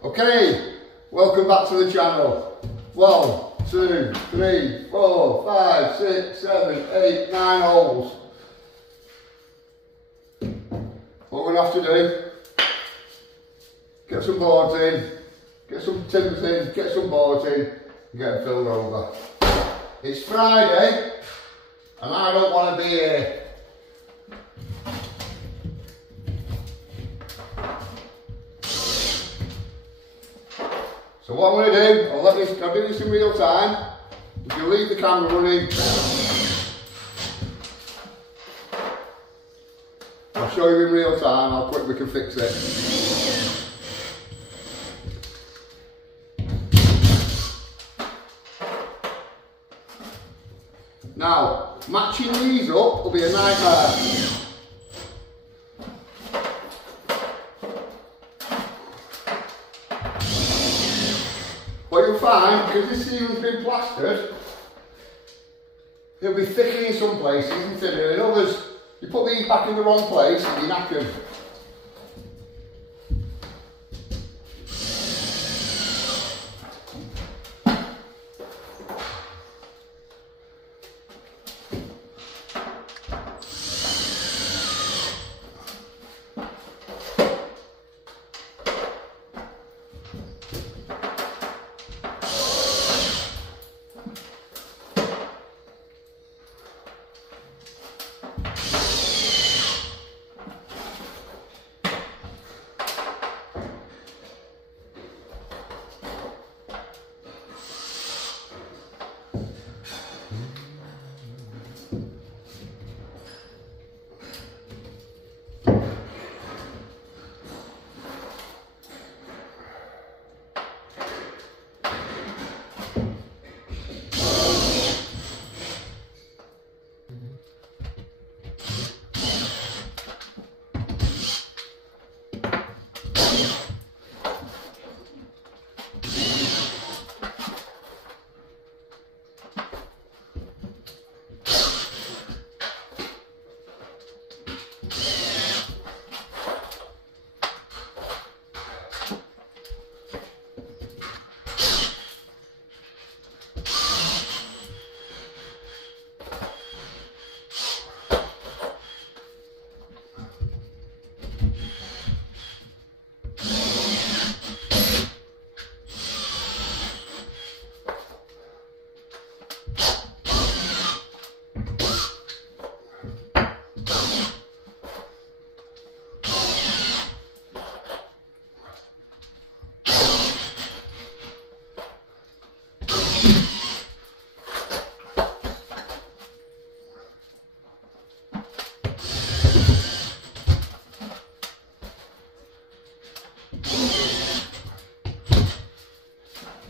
Okay, welcome back to the channel. 1, 2, 3, 4, 5, 6, 7, 8, 9 holes. What we're going to have to do, get some boards in, get some timbers in, get some boards in, and get them filled over. It's Friday, and I don't want to be here. So what I'm going to do, I'll do this in real time. If you leave the camera running, I'll show you in real time how quick we can fix it. Now, matching these up will be a nightmare. What you'll find, because this ceiling's been plastered, it'll be thicker in some places and thinner in others. You put these back in the wrong place and you're knackered.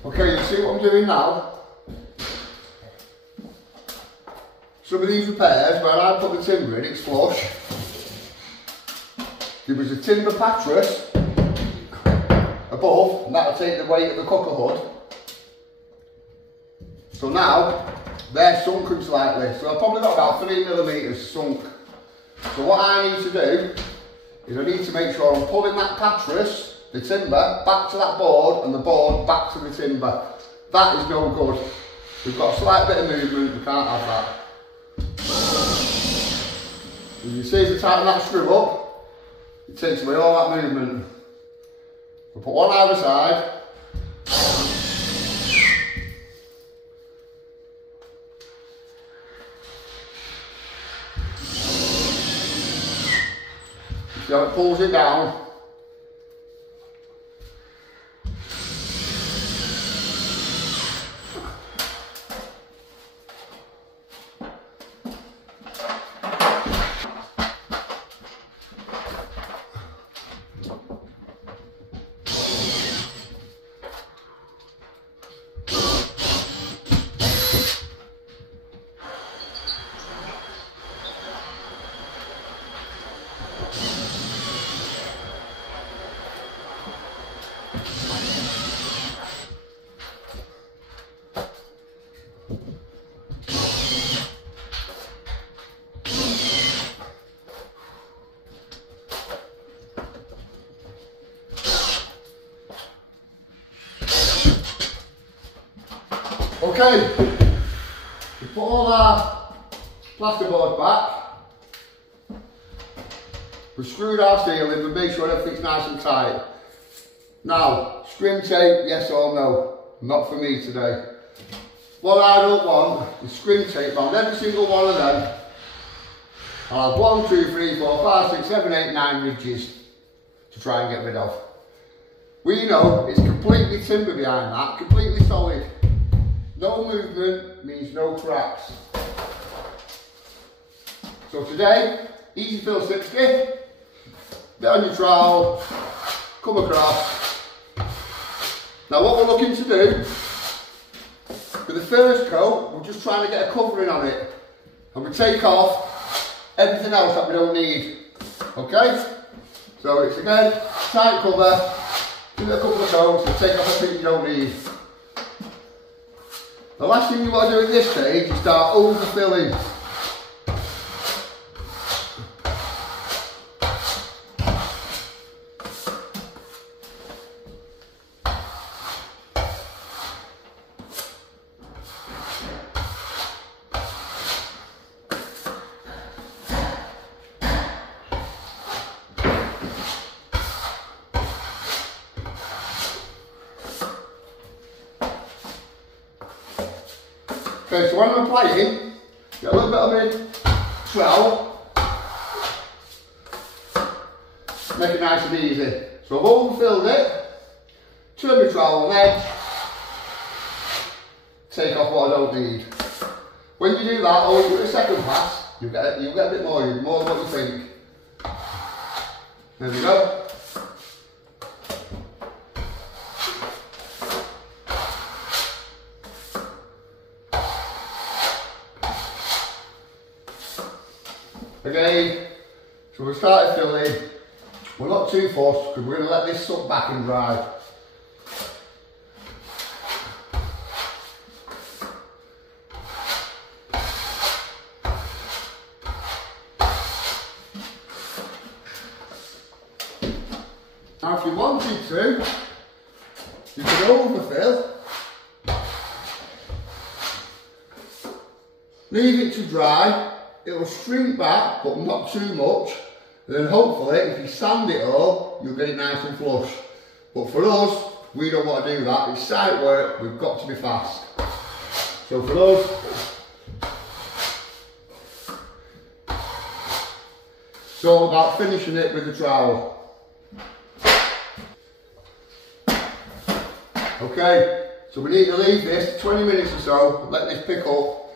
Okay, you see what I'm doing now? Some of these repairs, where I put the timber in, it's flush. There was a timber pattress above, and that'll take the weight of the cooker hood. So now, they're sunken slightly, so I've probably got about 3mm sunk. So what I need to do, is I need to make sure I'm pulling that pattress, the timber, back to that board and the board back to the timber. That is no good. We've got a slight bit of movement, we can't have that. As you see, as I tighten that screw up, it takes away all that movement. We'll put one either side. See how it pulls it down. Okay, we put all our plasterboard back. We've screwed our ceiling, we make sure everything's nice and tight. Now, scrim tape, yes or no? Not for me today. What I don't want is scrim tape on every single one of them. I'll have 1, 2, 3, 4, 5, 6, 7, 8, 9 ridges to try and get rid of. We know it's completely timber behind that, completely solid. No movement means no cracks. So today, easy fill 60, bit on your trowel, come across. Now what we're looking to do, with the first coat, we're just trying to get a covering on it. And we take off everything else that we don't need. Okay? So it's again, tight cover, give it a couple of coats and take off everything you don't need. The last thing you want to do at this stage is start overfilling. Okay, so when I'm applying, get a little bit of my trowel, make it nice and easy. So I've overfilled it, turn my trowel on edge, take off what I don't need. When you do that, or you do a second pass, you'll get a bit more than what you think. There we go. Again, so we started filling, we're not too fussed because we're going to let this suck back and dry. Now if you wanted to, you could overfill, leave it to dry. It will shrink back, but not too much. And then hopefully, if you sand it all, you'll get it nice and flush. But for us, we don't want to do that. It's site work, we've got to be fast. So for us, it's all about finishing it with the trowel. Okay, so we need to leave this 20 minutes or so, let this pick up.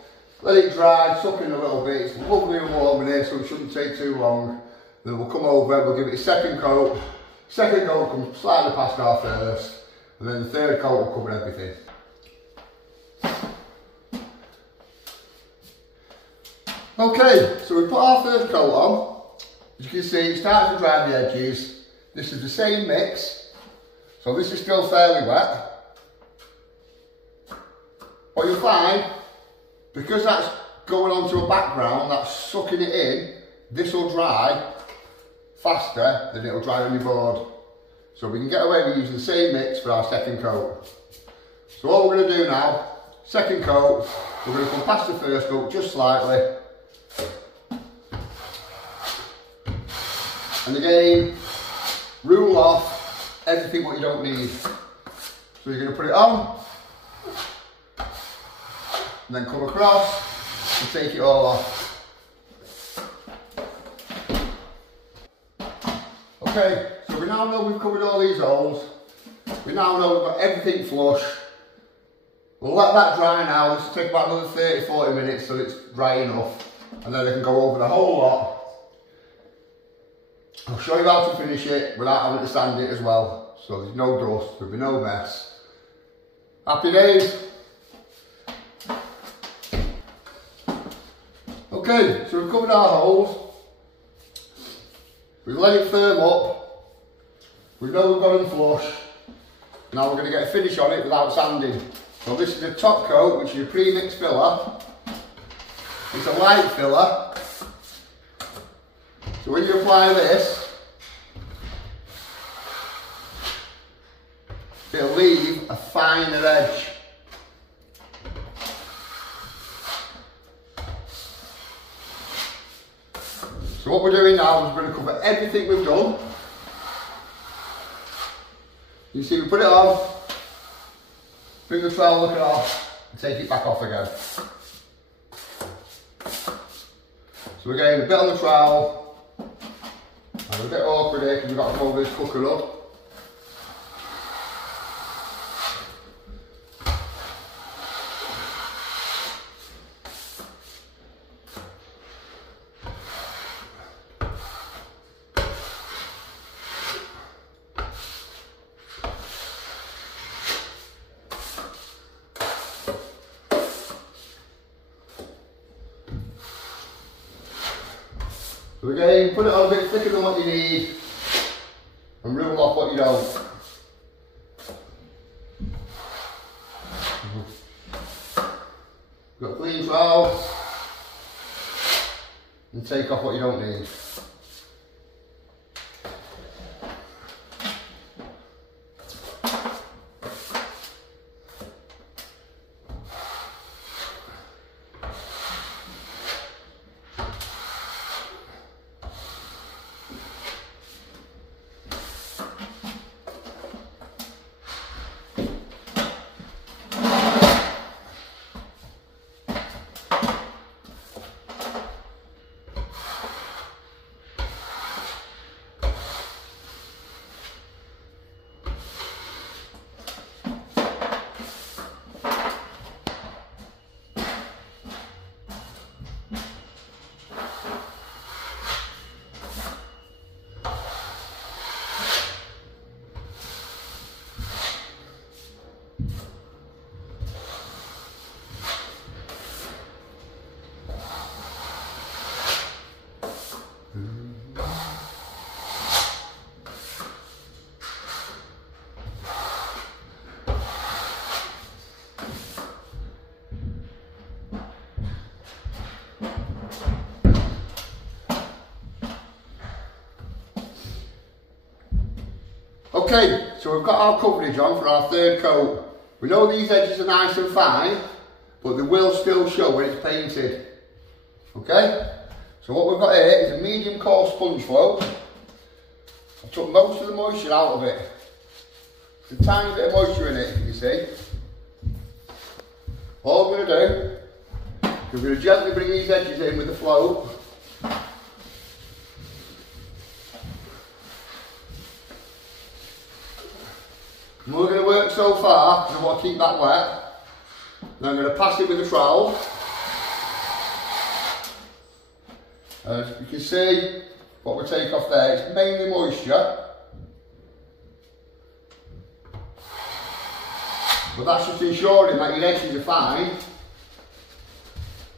Let it dry, suck in a little bit. It's lovely and warm in here, so it shouldn't take too long. Then we'll come over, we'll give it a second coat. Second coat comes slightly past our first, and then the third coat will cover everything. Okay, so we put our first coat on. As you can see, it starts to dry the edges. This is the same mix, so this is still fairly wet. What you'll find, because that's going onto a background, that's sucking it in, this will dry faster than it will dry on your board. So we can get away with using the same mix for our second coat. So what we're going to do now, second coat, we're going to come past the first coat just slightly. And again, rule off everything what you don't need. So you're going to put it on, and then come across and take it all off. Okay, so we now know we've covered all these holes. We now know we've got everything flush. We'll let that dry now. This will take about another 30-40 minutes so it's dry enough. And then I can go over the whole lot. I'll show you how to finish it without having to sand it as well. So there's no dust, there'll be no mess. Happy days. Okay, so we've covered our holes. We've let it firm up. We know we've got them flush. Now we're going to get a finish on it without sanding. So this is a top coat, which is a pre-mix filler. It's a light filler. So when you apply this, it'll leave a finer edge. what we're doing now is we're going to cover everything we've done. You see, we put it on, bring the trowel look off, and take it back off again. So we're getting a bit on the trowel, and a bit awkward here because we've got to hold this cooker up. So again, put it on a bit thicker than what you need and rule off what you don't. Got a clean trowel and take off what you don't need. Okay, so we've got our coverage on for our third coat. We know these edges are nice and fine, but they will still show when it's painted. Okay, so what we've got here is a medium coarse sponge float. I took most of the moisture out of it. There's a tiny bit of moisture in it, you see. All we're going to do is we're going to gently bring these edges in with the float. And we're going to work so far, because I want to keep that wet. Then I'm going to pass it with a trowel. As you can see, what we take off there is mainly moisture. But that's just ensuring that your edges are fine.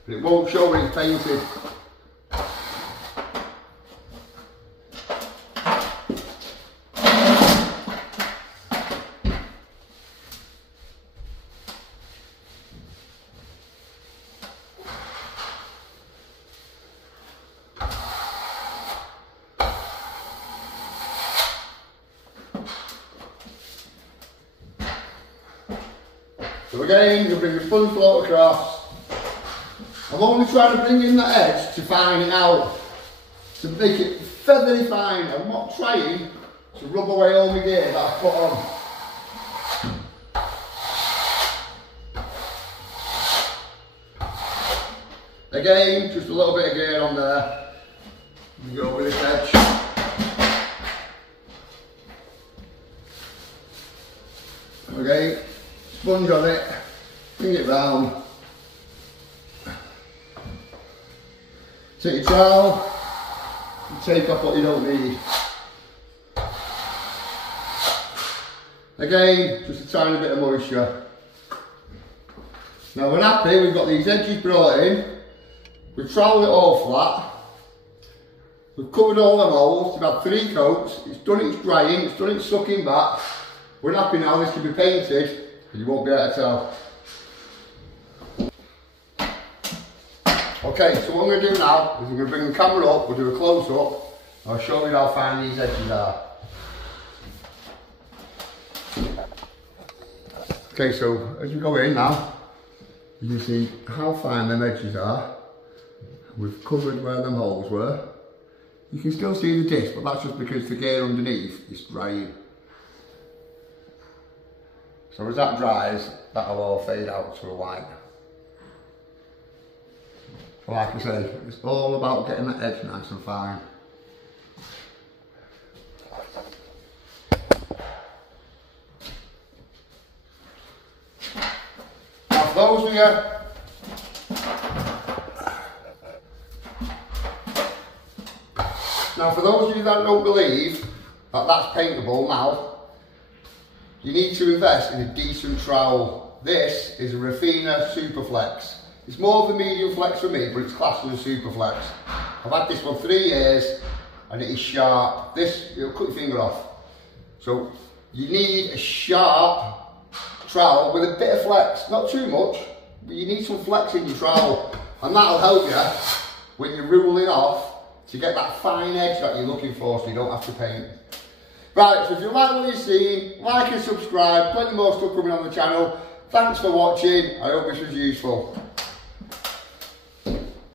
But it won't show when it's painted. So again, you bring the sponge float across. I'm only trying to bring in the edge to fine it out, to make it feathery fine. I'm not trying to rub away all my gear that I've put on. Again, just a little bit of gear on there. You go over this edge. Okay. Sponge on it, bring it round, take your trowel, and take off what you don't need. Again, just a tiny bit of moisture. Now we're happy, we've got these edges brought in, we've trowelled it all flat, we've covered all the holes, we've had 3 coats, it's done its drying, it's done its sucking back. We're happy now, this can be painted. You won't be able to tell. Okay, so what I'm going to do now is I'm going to bring the camera up, we'll do a close up, I'll show you how fine these edges are. Okay, so as you go in now, you can see how fine them edges are. We've covered where them holes were. You can still see the disc, but that's just because the gear underneath is drying. So as that dries, that'll all fade out to a white. So like I say, it's all about getting that edge nice and fine. Now for those of you that don't believe that that's paintable now, you need to invest in a decent trowel. This is a Rafina Superflex. It's more of a medium flex for me, but it's classed as a Superflex. I've had this one 3 years and it is sharp. This, it'll cut your finger off. So you need a sharp trowel with a bit of flex, not too much, but you need some flex in your trowel, and that'll help you when you're ruling off to get that fine edge that you're looking for, so you don't have to paint. Right, so if you like what you've seen, like and subscribe. Plenty more stuff coming on the channel. Thanks for watching. I hope this was useful.